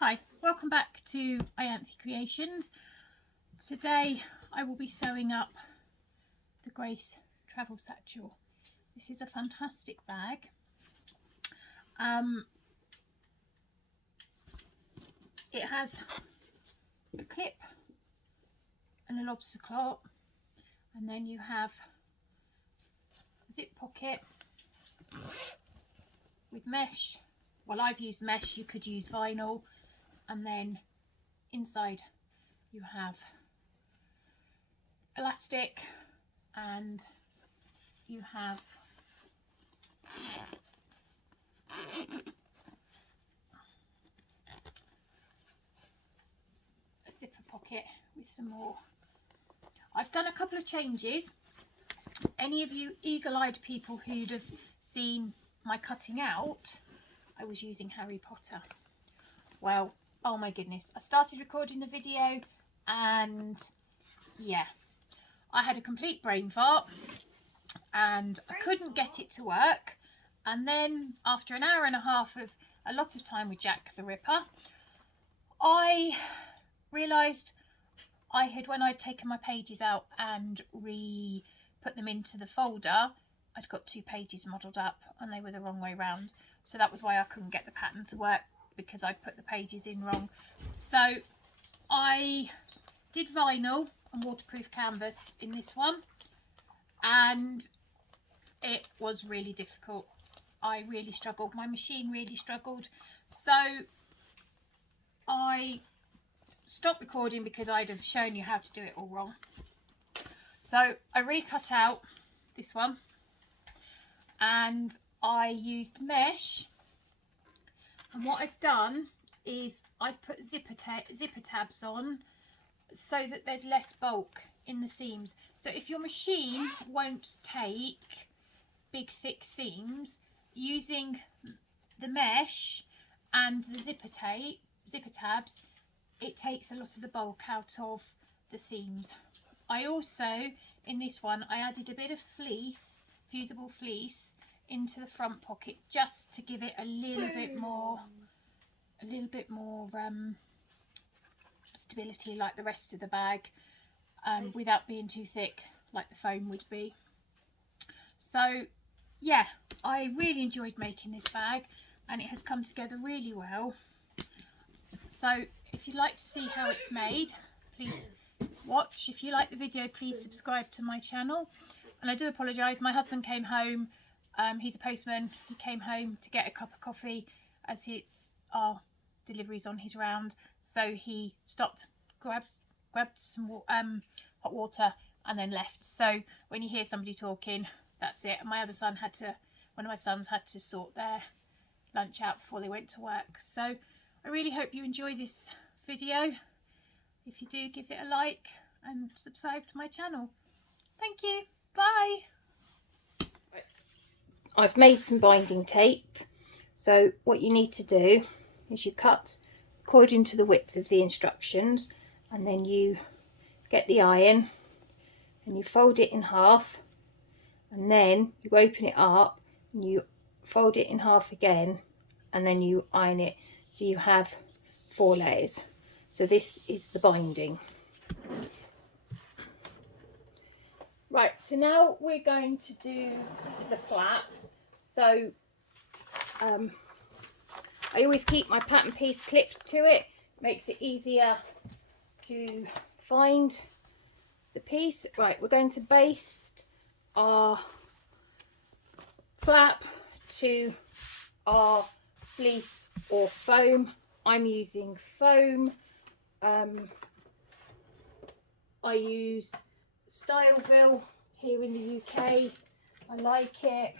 Hi, welcome back to Ianthe Creations. Today I will be sewing up the Grace travel satchel. This is a fantastic bag. It has a clip and a lobster claw, and then you have a zip pocket with mesh. Well, I've used mesh, you could use vinyl, and then inside you have elastic, and you have a zipper pocket with some more. I've done a couple of changes. Any of you eagle-eyed people who'd have seen my cutting out, I was using Harry Potter. Well, oh my goodness, I started recording the video and yeah, I had a complete brain fart and I couldn't get it to work. And then after an hour and a half of a lot of time with Jack the Ripper, I realised when I'd taken my pages out and put them into the folder, I'd got 2 pages modelled up and they were the wrong way round. So that was why I couldn't get the pattern to work, because I put the pages in wrong. So I did vinyl and waterproof canvas in this one, and it was really difficult. I really struggled. My machine really struggled. So I stopped recording because I'd have shown you how to do it all wrong. So I recut out this one and I used mesh, and what I've done is I've put zipper tabs on so that there's less bulk in the seams. So if your machine won't take big thick seams, using the mesh and the zipper tabs, it takes a lot of the bulk out of the seams. I also, in this one, I added a bit of fleece, fusible fleece, into the front pocket just to give it a little bit more stability like the rest of the bag, without being too thick like the foam would be. So yeah, I really enjoyed making this bag and it has come together really well. So if you'd like to see how it's made, please watch. If you like the video, please subscribe to my channel. And I do apologise, my husband came home, he's a postman, he came home to get a cup of coffee as our deliveries on his round, so he stopped, grabbed some hot water and then left. So when you hear somebody talking, that's it. And my other son one of my sons had to sort their lunch out before they went to work. So I really hope you enjoy this video. If you do, give it a like and subscribe to my channel. Thank you. Bye. I've made some binding tape. So what you need to do is you cut according to the width of the instructions, and then you get the iron and you fold it in half, and then you open it up and you fold it in half again, and then you iron it, so you have 4 layers. So this is the binding. Right, so now we're going to do the flap. So I always keep my pattern piece clipped to it, makes it easier to find the piece. Right, we're going to baste our flap to our fleece or foam. I'm using foam. I use Styleville here in the UK. I like it.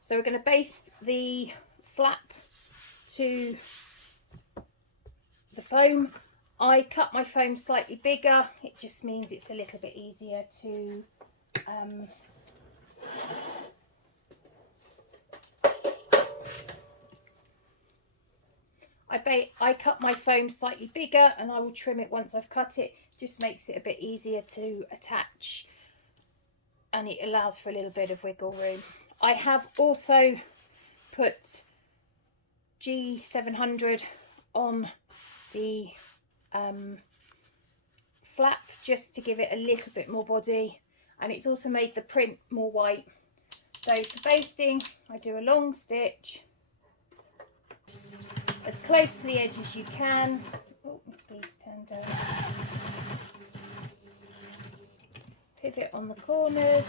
So we're going to baste the flap to the foam. I cut my foam slightly bigger. It just means it's a little bit easier to I cut my foam slightly bigger, and I will trim it once I've cut it. just makes it a bit easier to attach, and it allows for a little bit of wiggle room. I have also put G700 on the flap just to give it a little bit more body, and it's also made the print more white. So for basting, I do a long stitch just as close to the edge as you can. Oh, my speed's turned down. Pivot on the corners.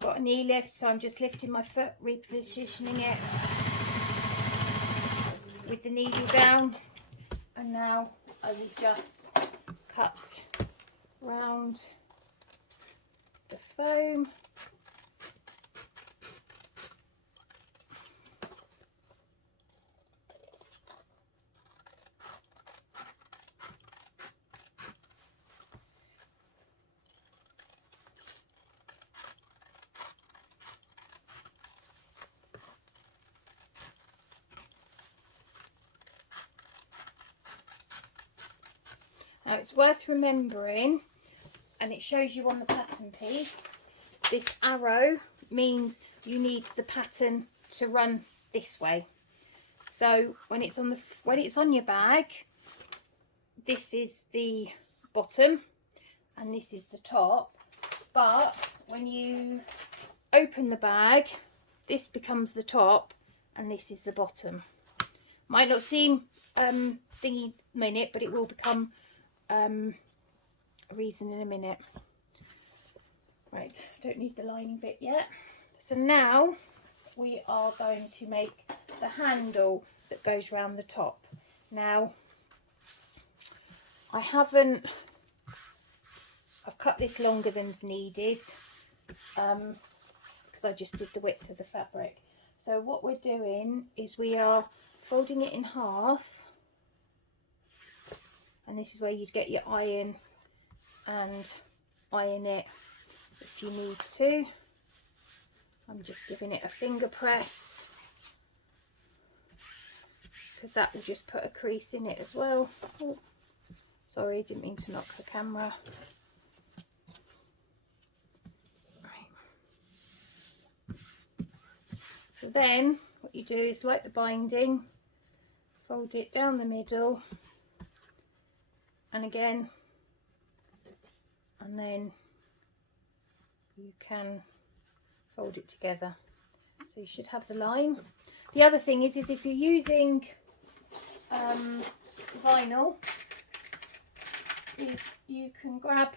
Got a knee lift, so I'm just lifting my foot, repositioning it with the needle down, and now I will just cut round the foam. Now it's worth remembering, and it shows you on the pattern piece, this arrow means you need the pattern to run this way. So when it's on your bag, this is the bottom and this is the top, but when you open the bag, this becomes the top and this is the bottom. Might not seem thingy minute, but it will become a reason in a minute. Right, don't need the lining bit yet. So now we are going to make the handle that goes round the top. Now I've cut this longer than's needed because I just did the width of the fabric. So what we're doing is we are folding it in half, and this is where you'd get your iron and iron it if you need to. I'm just giving it a finger press because that will just put a crease in it as well. Oh, sorry, didn't mean to knock the camera. Right. So then what you do is, like the binding, fold it down the middle, and again, and then you can fold it together. So you should have the line. The other thing is if you're using vinyl, is you can grab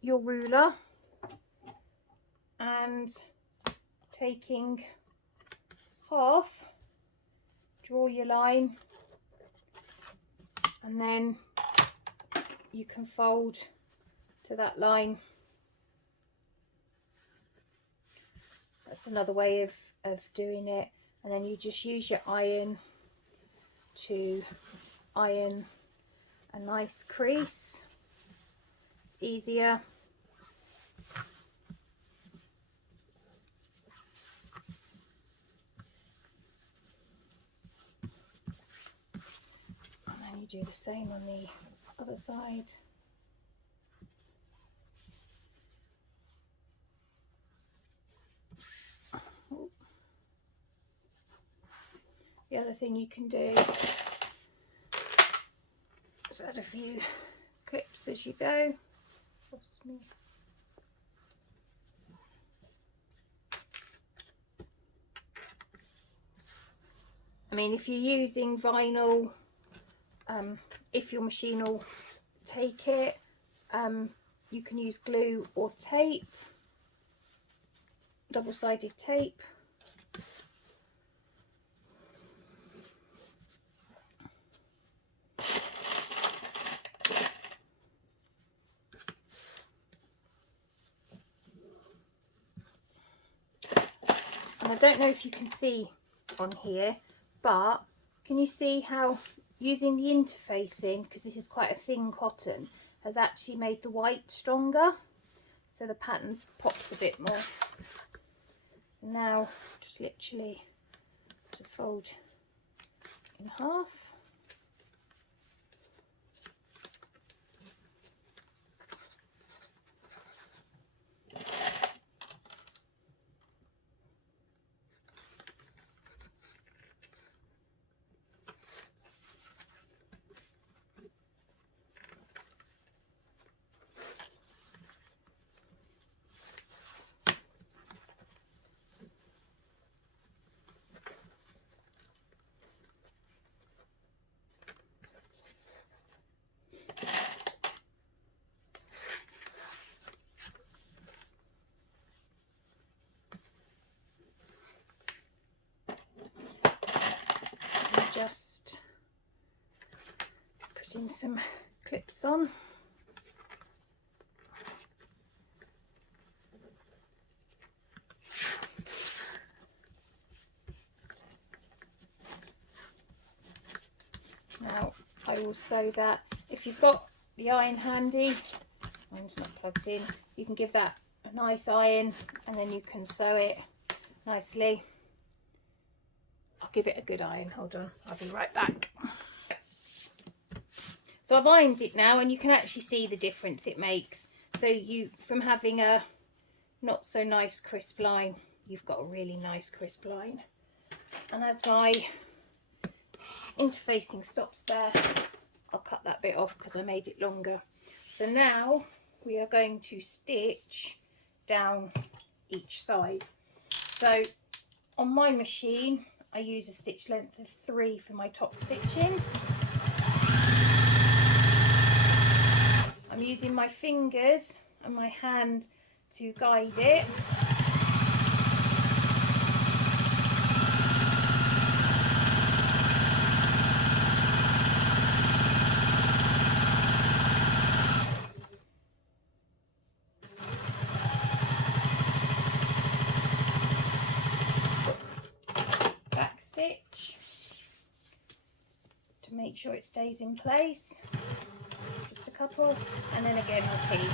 your ruler and taking half, draw your line, and then you can fold to that line. That's another way of doing it, and then you just use your iron to iron a nice crease. It's easier. And then you do the same on the other side. The other thing you can do is add a few clips as you go. I mean, if you're using vinyl, if your machine will take it, you can use glue or tape, double-sided tape. I don't know if you can see on here, but can you see how using the interfacing, because this is quite a thin cotton, has actually made the white stronger, so the pattern pops a bit more. So now just literally to fold in half. Just putting some clips on. Now I will sew that. If you've got the iron handy, mine's not plugged in, you can give that a nice iron and then you can sew it nicely. I'll give it a good iron, hold on, I'll be right back. So I've ironed it now and you can actually see the difference it makes. So you, from having a not so nice crisp line, you've got a really nice crisp line. And as my interfacing stops there, I'll cut that bit off because I made it longer. So now we are going to stitch down each side. So on my machine I use a stitch length of 3 for my top stitching. I'm using my fingers and my hand to guide it. Back stitch to make sure it stays in place. Just a couple, and then again repeat.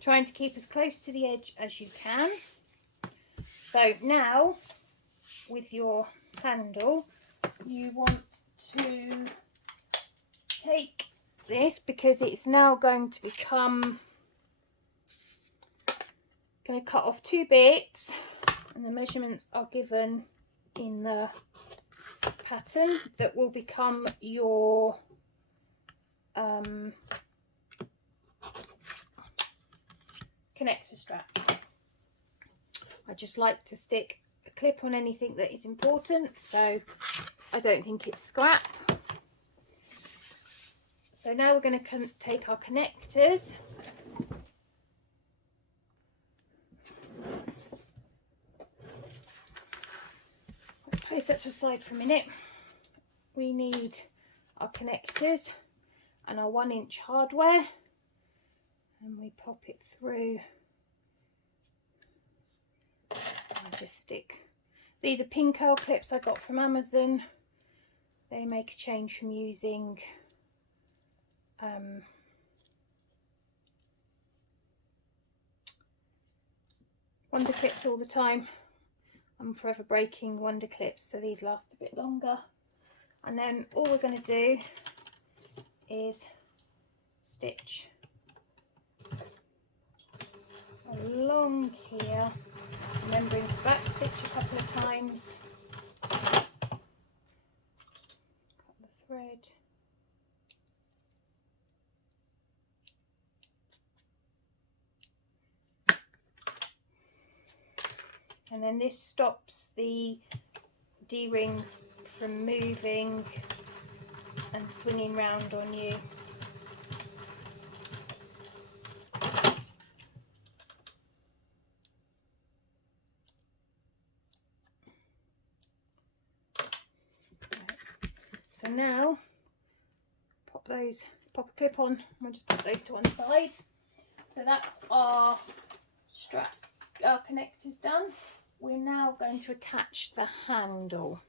Trying to keep as close to the edge as you can. So now with your handle you want to take this, because it's now going to become, going to cut off 2 bits, and the measurements are given in the pattern that will become your connector straps. I just like to stick a clip on anything that is important, so I don't think it's scrap. So now we're going to take our connectors, place that to the side for a minute. We need our connectors and our 1-inch hardware, and we pop it through. I just stick. These are pin curl clips I got from Amazon. They make a change from using Wonder clips all the time. I'm forever breaking Wonder clips, so these last a bit longer. And then all we're going to do is stitch along here, remembering to back stitch a couple of times. Cut the thread. And then this stops the D-rings from moving and swinging round on you. So now pop a clip on. We'll just put those to one side. So that's our strap, our connectors done. We're now going to attach the handle.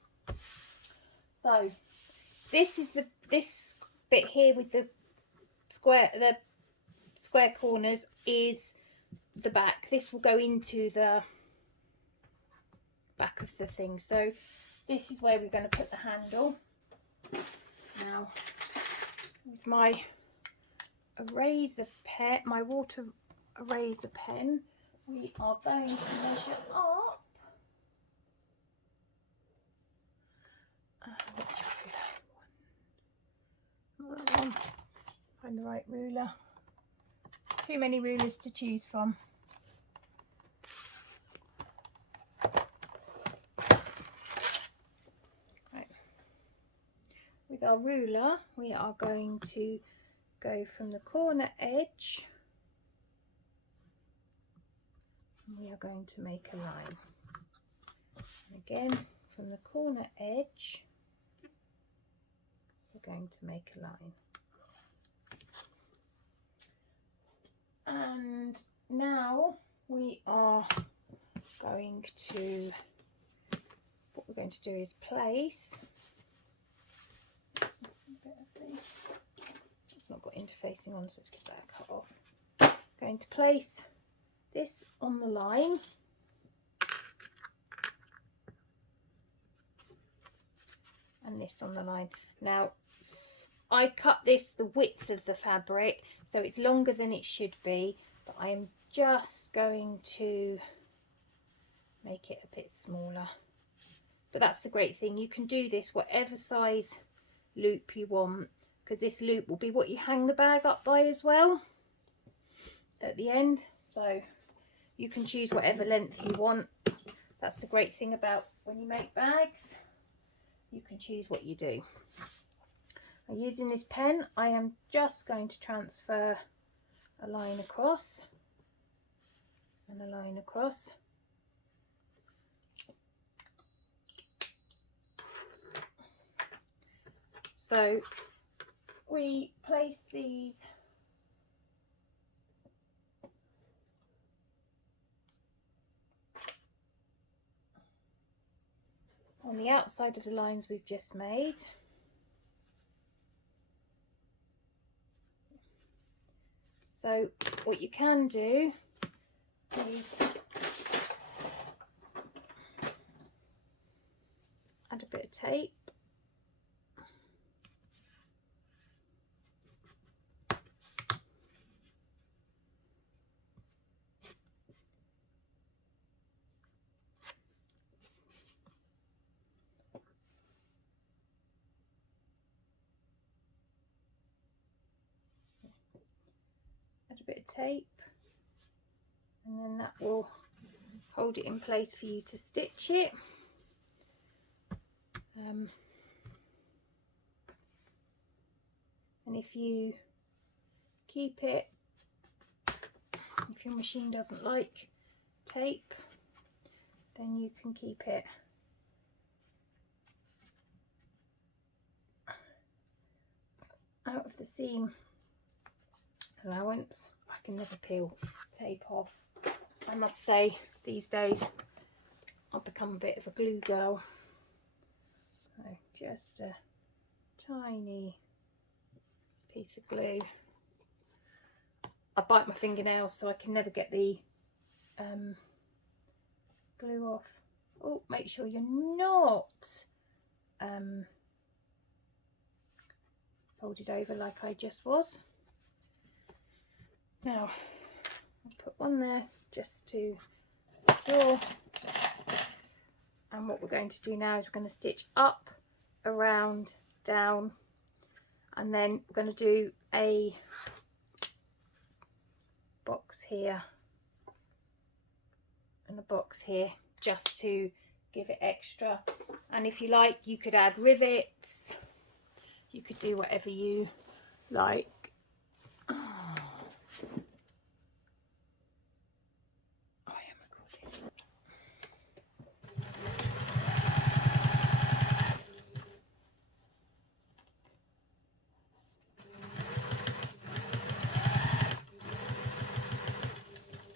So this is this bit here with the square corners is the back. This will go into the back of the thing. So this is where we're going to put the handle. Now with my eraser pen, my water eraser pen, we are going to measure up. Find the right ruler. Too many rulers to choose from. Right. With our ruler, we are going to go from the corner edge, and we are going to make a line. And again, from the corner edge, we're going to make a line. And now we are going to, what we're going to do is place, it's not got interfacing on, so let's get that cut off. Going to place this on the line, and this on the line. Now I cut this the width of the fabric, so it's longer than it should be, but I am just going to make it a bit smaller. But that's the great thing, you can do this whatever size loop you want, because this loop will be what you hang the bag up by as well at the end, so you can choose whatever length you want. That's the great thing about when you make bags, you can choose what you do. Now, using this pen, I am just going to transfer a line across and a line across. So we place these on the outside of the lines we've just made. So what you can do is add a bit of tape. Add a bit of tape, and then that will hold it in place for you to stitch it. And if you keep it, if your machine doesn't like tape, then you can keep it out of the seam allowance. I can never peel tape off. I must say, these days I've become a bit of a glue girl. So just a tiny piece of glue. I bite my fingernails, so I can never get the glue off. Oh, make sure you're not folded over like I just was. Now I'll put one there just to secure, and what we're going to do now is we're going to stitch up, around, down, and then we're going to do a box here and a box here just to give it extra. And if you like, you could add rivets, you could do whatever you like.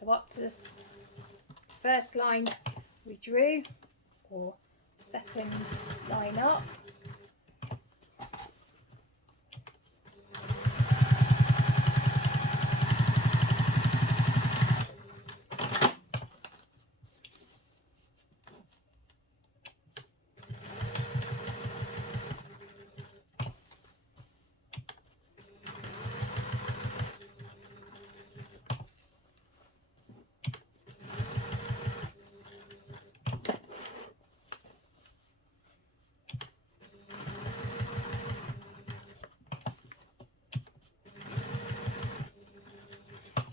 go up to the first line we drew, or second line up.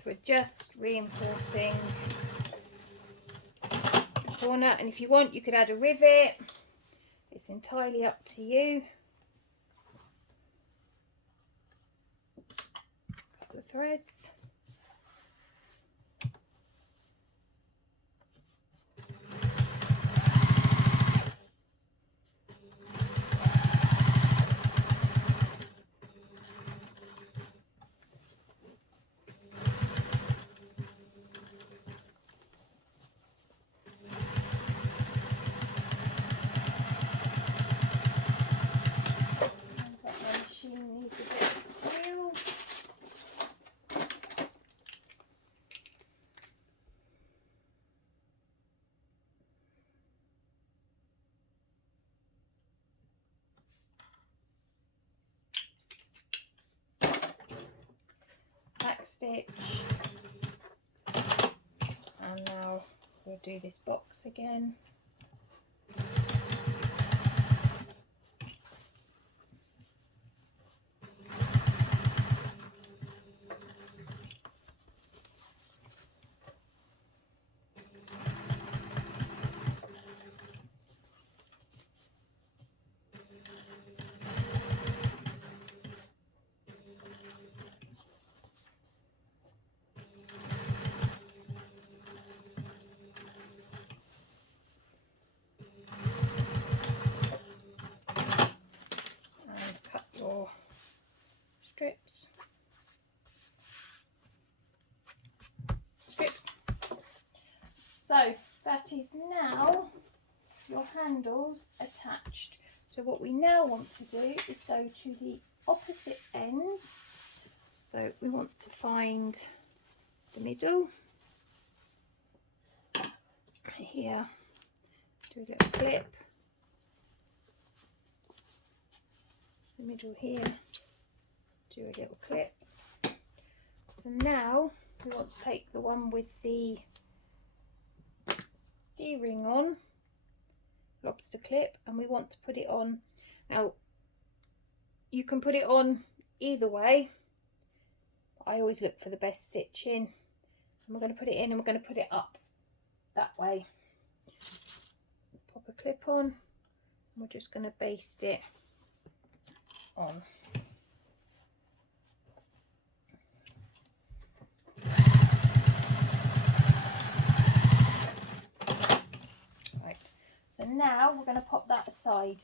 We're just reinforcing the corner, and if you want you could add a rivet, it's entirely up to you. A couple of threads. Stitch, and now we'll do this box again. Strips. So that is now your handles attached. So what we now want to do is go to the opposite end. So we want to find the middle here, do a little clip, the middle here, do a little clip. So now we want to take the one with the D-ring on, lobster clip, and we want to put it on. Now you can put it on either way. I always look for the best stitching, and we're going to put it in and we're going to put it up that way. Pop a clip on, and we're just going to baste it on. Right, so now we're going to pop that aside.